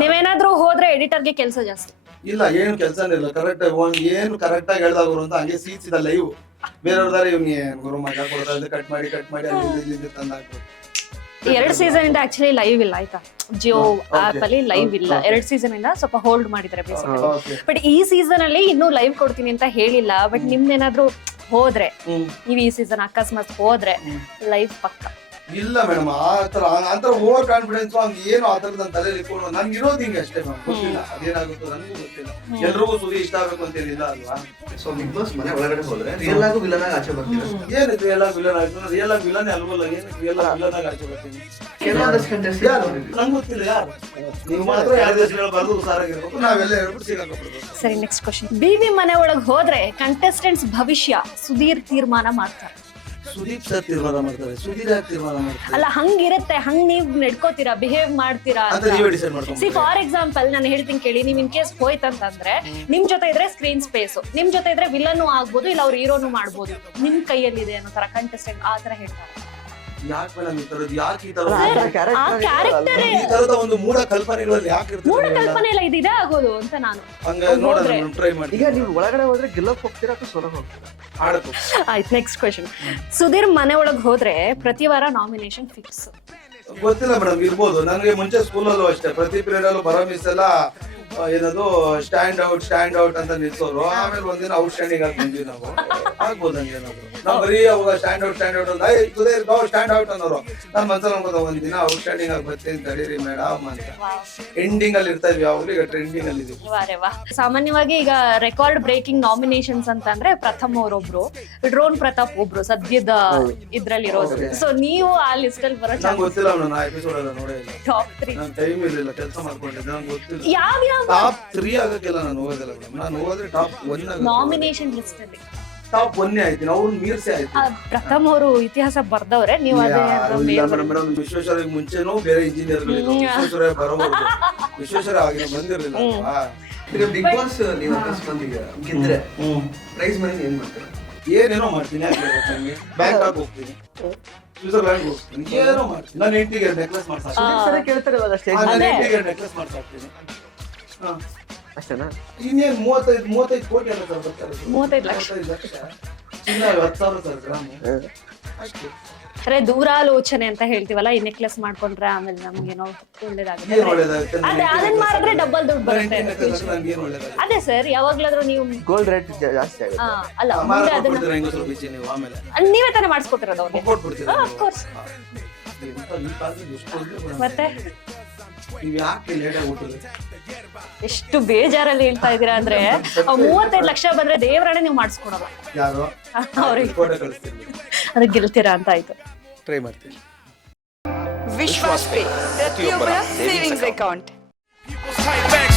ನೀವೇನಾದ್ರೂ ಹೋದ್ರೆ ಎಡಿಟರ್ಗೆ ಕೆಲಸ ಜಾಸ್ತಿ. ಇಲ್ಲ, ಏನು ಕೆಲಸನೇ ಇಲ್ಲ. ಕರೆಕ್ಟ್ ಏನು ಕರೆಕ್ಟ್ ಆಗಿ ಹೇಳ್ದಾಗ ಗುರು ಅಂತ ಹಂಗೆ ಸೀಸಿದ ಲೈವ್. ಬೇರೆಯವ್ರದಾರೆ ಇವ್ನಿಗೆ ಗುರು ಮಜಾ ಕೊಡೋದು, ಕಟ್ ಮಾಡಿ ಅಲ್ಲಿ ತಂದಾಕ್ಬೋದು. 2 ಸೀಸನ್ ಇಂದ ಆಕ್ಚುಲಿ ಲೈವ್ ಇಲ್ಲ ಆಯ್ತಾ, ಜಿಯೋ ಆಪ್ ಅಲ್ಲಿ ಲೈವ್ ಇಲ್ಲ. 2 ಸೀಸನ್ ಇಂದ ಸ್ವಲ್ಪ ಹೋಲ್ಡ್ ಮಾಡಿದ್ದಾರೆ ಬೇಸಿಕಲಿ. ಬಟ್ ಈ ಸೀಸನ್ ಅಲ್ಲಿ ಇನ್ನೂ ಲೈವ್ ಕೊಡ್ತೀನಿ ಅಂತ ಹೇಳಿಲ್ಲ. ಬಟ್ ನಿಮ್ದೇನಾದ್ರೂ ಹೋದ್ರೆ, ನೀವು ಈ ಸೀಸನ್ ಅಕಸ್ಮಾತ್ ಹೋದ್ರೆ ಲೈವ್ ಪಕ್ಕ. ಇಲ್ಲ ಮೇಡಮ್, ಆತರ ಓವರ್ ಕಾನ್ಫಿಡೆನ್ಸ್ ಹಂಗ ಏನು ಆ ತರದ ತಲೆಯಲ್ಲಿ ಇಟ್ಕೊಂಡು ನನ್ಗೆ ಇರೋದು ಹಿಂಗೆ ಅಷ್ಟೇ ಮ್ಯಾಮ್. ಗೊತ್ತಿಲ್ಲ ಅದೇನಾಗುತ್ತೋ ನನಗೂ ಗೊತ್ತಿಲ್ಲ. ಎಲ್ರಿಗೂ ಸುದ್ದಿ ಇಷ್ಟ ಆಗ್ಬೇಕು ಅಂತ ಏನಿಲ್ಲ ಅಲ್ವಾ. ಸೊ ಬಿಗ್ ಬಾಸ್ ಮನೆ ಒಳಗಡೆ ಹೋದ್ರೆ ರಿಯಲ್ ಆಗಿ ವಿಲನ್ ಆಗಿ ಆಚೆ ಬರ್ತೀರಾ? ಏನಿದೆ ರಿಯಲ್ ಆಗಿ ವಿಲನ್ ಆಗಿ? ರಿಯಲ್ ಆಗಿ ವಿಲನ್ ಅಲ್ವಲ್ಲ, ಏನಕ್ಕೆ ರಿಯಲ್ ಆಗಿ ವಿಲನ್ ಆಗಿ ಆಚೆ ಬರ್ತೀನಿ? ಕೆಲವೊಂದಷ್ಟು ಕಂಟೆಸ್ಟ್ ನಂಗೆ ಗೊತ್ತಿಲ್ಲ ಯಾರು. ನೀವು ಮಾತ್ರ ಯಾರು ದೇಶಗಳು ಹುಷಾರಾಗಿರ್ಬೇಕು, ನಾವೆಲ್ಲ ಹೇಳ್ಬಿಟ್ಟು ಸಿಗಾಕಬಿಡ್ಬೇಕು. ಸರಿ, ನೆಕ್ಸ್ಟ್ ಕ್ವಶನ್. ಬಿಬಿ ಮನೆ ಒಳಗ್ ಹೋದ್ರೆ ಕಂಟೆಸ್ಟೆಂಟ್ಸ್ ಭವಿಷ್ಯ ಸುಧೀರ್ ತೀರ್ಮಾನ ಮಾಡ್ತಾರೆ. ಸುದೀಪ್ ಸರ್ ತೀರ್ಮಾನ ಮಾಡ್ತಾರೆ. ಸುದೀರ್ ಯಾಕೆ ತೀರ್ಮಾನ ಮಾಡ್ತಾರೆ? ಅಲ್ಲ, ಹಂಗಿರುತ್ತೆ, ಹಂಗ್ ನೀವ್ ನಡ್ಕೋತೀರಾ, ಬಿಹೇವ್ ಮಾಡ್ತೀರಾ ಅಂತ ನೀವೇ ಡಿಸೈಡ್ ಮಾಡ್ಕೊಂಡು. ಸಿ ಫಾರ್ ಎಕ್ಸಾಂಪಲ್ ನಾನು ಹೇಳ್ತೀನಿ ಕೇಳಿ. ನೀವ್ ಇನ್ ಕೇಸ್ ಹೋಯ್ತಂತಂದ್ರೆ ನಿಮ್ ಜೊತೆ ಇದ್ರೆ ಸ್ಕ್ರೀನ್ ಸ್ಪೇಸ್, ನಿಮ್ ಜೊತೆ ಇದ್ರೆ ವಿಲನ್ ಆಗ್ಬೋದು, ಇಲ್ಲ ಅವ್ರು ಹೀರೋನು ಮಾಡ್ಬೋದು. ನಿಮ್ ಕೈಯಲ್ಲಿದೆ ಅನ್ನೋ ತರ ಕಂಟೆಸ್ಟೆಂಟ್ ಆ ತರ ಹೇಳ್ತಾರೆ. ಯಾಕೆ ಮೇಡಮ್ ಈ ತರದ್, ಯಾಕೆ ಈ ತರ ಆ ಕ್ಯಾರೆಕ್ಟರ್ ಈ ತರದ ಒಂದು ಮೂಢ ಕಲ್ಪನೆಗಳಲ್ಲಿ ಯಾಕೆ ಇರ್ತದೆ? ಮೂಢ ಕಲ್ಪನೆ ಇಲ್ಲ, ಇದೇ ಆಗೋದು ಅಂತ ನಾನು ಹಂಗ ನೋಡೋಣ, ಟ್ರೈ ಮಾಡಿ. ಈಗ ನೀವು ಒಳಗಡೆ ಹೋದ್ರೆ ಗೆಲ್ಲಕ್ ಹೋಗ್ತೀರಾ ಅಥವಾ ಸೋಲಕ್ ಹೋಗ್ತೀರಾ? ಆಡಕು. ಆಯ್ತು, ನೆಕ್ಸ್ಟ್ ಕ್ವೆಶ್ಚನ್. ಸುಧೀರ್ ಮನೆ ಒಳಗ್ ಹೋದ್ರೆ ಪ್ರತಿ ವಾರ ನಾಮಿನೇಷನ್ ಫಿಕ್ಸ್. ಗೊತ್ತಿಲ್ಲ ಮೇಡಮ್, ಇರ್ಬೋದು. ನನಗೆ ಮುಂಚೆ ಸ್ಕೂಲಲ್ಲೂ ಅಷ್ಟೇ ಪ್ರತಿ ಪೀರಿಯಡ್ ಅಲ್ಲೂ ಬರೋ ಮಿಸ್ ಎಲ್ಲ ಏನದು ಸ್ಟ್ಯಾಂಡ್ ಔಟ್ ಅಂತ ನಿಲ್ಸೋರು. ಆಮೇಲೆ ಒಂದಿನ ಔಟ್ ಸ್ಟ್ಯಾಂಡಿಂಗ್ ಆಗಿ ಬಂದ್ವಿ ನಾವು. ಆಗ್ಬೋದು ಹಂಗೇನಾದ್ರು. ನಾವು ಬರೀ ಅವಾಗ ಸ್ಟ್ಯಾಂಡ್ ಔಟ್ ಅಂತ ಸ್ಟ್ಯಾಂಡ್ ಔಟ್ ಅನ್ನೋರು. ನಾನು ಮನ್ಸಲ್ಲಿ ಅನ್ಕೋದ ಒಂದಿನ ಔಟ್ ಸ್ಟ್ಯಾಂಡಿಂಗ್ ಆಗಿ ಬರ್ತೀನಿ ತಡೀರಿ ಮೇಡಮ್ ಅಂತ. ಎಂಡಿಂಗ್ ಅಲ್ಲಿ ಇರ್ತಾ ಇದ್ವಿ, ಯಾವಾಗಲೂ ಈಗ ಟ್ರೆಂಡಿಂಗ್ ಅಲ್ಲಿ ಇದೀವಿ. ಸಾಮಾನ್ಯವಾಗಿ ಈಗ ರೆಕಾರ್ಡ್ ಬ್ರೇಕಿಂಗ್ ನಾಮಿನೇಷನ್ಸ್ ಅಂತ ಅಂದ್ರೆ ಪ್ರಥಮ್ ಅವರೊಬ್ರು, ಡ್ರೋನ್ ಪ್ರತಾಪ್ ಒಬ್ರು ಸದ್ಯದ ಇದ್ರಲ್ಲಿ ಇರೋದು. ಸೊ ನೀವು ಆ ಲಿಸ್ಟ್ ಅಲ್ಲಿ ಬರೋ ನಂಗೆ ಗೊತ್ತಿಲ್ಲ ಮೇಡಮ್, ಆ ಎಪಿಸೋಡ್ ಎಲ್ಲ ನೋಡೇ ಇಲ್ಲ. ಟಾಪ್ 3 ನಾನು ಟೈಮ್ ಇರಲಿಲ್ಲ, ಕೆಲಸ ಮಾಡ್ಕೊಂಡಿದ್ದೆ, ನಂಗೆ ಗೊತ್ತಿಲ್ಲ. ಯಾವ ಟಾಪ್ 3 ಆಗಕ್ಕೆಲ್ಲ ನಾನು ಹೋಗೋದಿಲ್ಲ ಮೇಡಮ್. ನಾನು ಹೋದ್ರೆ ಟಾಪ್ 1 ನಾಮಿನೇಷನ್ ಲಿಸ್ಟ್ ಅಲ್ಲಿ ಟಾಪ್ 1 ಆಯ್ತೀನಿ, ಅವ್ರನ್ನ ಮೀರ್ಸಿ ಆಯ್ತು. ಪ್ರಥಮ್ ಅವರು ಇತಿಹಾಸ ಬರ್ದವ್ರೆ, ನೀವು ಅದೇ ಮೇಡಮ್. ವಿಶ್ವೇಶ್ವರಯ್ಯ ಮುಂಚೆನೂ ಬೇರೆ ಇಂಜಿನಿಯರ್ಗಳು ವಿಶ್ವೇಶ್ವರಯ್ಯ ಬರೋದು, ವಿಶ್ವೇಶ್ವರಯ್ಯ ಆಗಿ ಬಂದಿರಲಿಲ್ಲ. ಈಗ ಬಿಗ್ ಬಾಸ್ ನೀವು ಅಕಸ್ಮಾತ್ ಈಗ ಗೆದ್ರೆ ಪ್ರೈಸ್ ಮನಿ ಏನ್ ಮಾಡ್ತೀರಾ? ಏನೇನೋ ಮಾಡ್ತೀನಿ, ಬ್ಯಾಂಕಾಕ್ ಹೋಗ್ತೀನಿ, ಸ್ವಿಟ್ಜರ್ಲ್ಯಾಂಡ್ ಹೋಗ್ತೀನಿ, ಏನೋ ಮಾಡ್ತೀನಿ. ನಾನು ಹೆಂಡತಿಗೆ ನೆಕ್ಲೆಸ್ ಮಾಡ್ಸಾಕ್ತೀನಿ. ಕೇಳ್ತಾರಲ್ಲ ಸ್ಟೇಜ್ ನಾನು ಹೆಂಡತಿಗೆ ನೆಕ್ಲೆಸ್ ಮಾಡ್ಸಾಕ್ತೀನಿ. ಅಷ್ಟೇನಾ? ಇನ್ನೇನು 35 ಕೋಟಿ ಎಲ್ಲ ಸರ್ ಬರ್ತಾರೆ. 35 ಲಕ್ಷ ಚಿನ್ನ 10,000 ಸರ್ ಗ್ರಾಮು ಅಷ್ಟೇ. ಅರೆ ದೂರಾಲೋಚನೆ ಅಂತ ಹೇಳ್ತೀವಲ್ಲ, ಈ ನೆಕ್ಲೆಸ್ ಮಾಡ್ಕೊಂಡ್ರೆ ಆಮೇಲೆ ನಮ್ಗೇನೋ ಒಳ್ಳೇದಾಗುತ್ತೆ. ಏನ್ ಒಳ್ಳೇದಾಗುತ್ತೆ? ಅದೇ ಅದನ್ನ ಮಾಡಿದ್ರೆ ಡಬಲ್ ದುಡ್ಡು ಬರುತ್ತೆ. ನನ್ಗೆ ಏನ್ ಒಳ್ಳೇದಾಗುತ್ತೆ? ಅದೇ ಸರ್, ಯಾವಾಗ್ಲಾದ್ರೂ ನೀವು ಗೋಲ್ಡ್ ರೇಟ್ ಜಾಸ್ತಿ ಆಗುತ್ತೆ. ಅಲ್ಲ ಮುಂದೆ ಅದನ್ನ ಕೊಡ್ತೀರಾ ಹೆಂಗಸರು ಬಿಚ್ಚಿ ನೀವು ಆಮೇಲೆ ನೀವೇ ತಾನೇ ಮಾಡಿಸ್ಕೊತಿರೋದು ಅವ್ರಿಗೆ. ಕೊಟ್ಬಿಡ್ತೀರಾ? Of course. ಮತ್ತೆ ನೀವು ಯಾಕೆ ಲೇಟ್ ಆಗಿ ಹುಟ್ಟಿದ್ರಿ? ಎಷ್ಟು ಬೇಜಾರಲ್ಲಿ ಹೇಳ್ತಾ ಇದೀರಾ ಅಂದ್ರೆ, 35 ಲಕ್ಷ ಬಂದ್ರೆ ದೇವರನ್ನೇ ನೀವು ಮಾಡಿಸ್ಕೊಡಲ್ಲ. ಯಾರು ಅವ್ರಿಗೆ ಫೋಟೋ ಕಳಿಸ್ತೀನಿ, ಅದಕ್ಕೆ ಗೆಲ್ತೀರಾ ಅಂತ ಆಯ್ತು. ಟ್ರೈ ಮಾಡ್ತೀನಿ. ವಿಶ್ವಾಸ್ ಪೇ ಪ್ರತಿಯೊಬ್ಬರ ಸೇವಿಂಗ್ಸ್ ಅಕೌಂಟ್.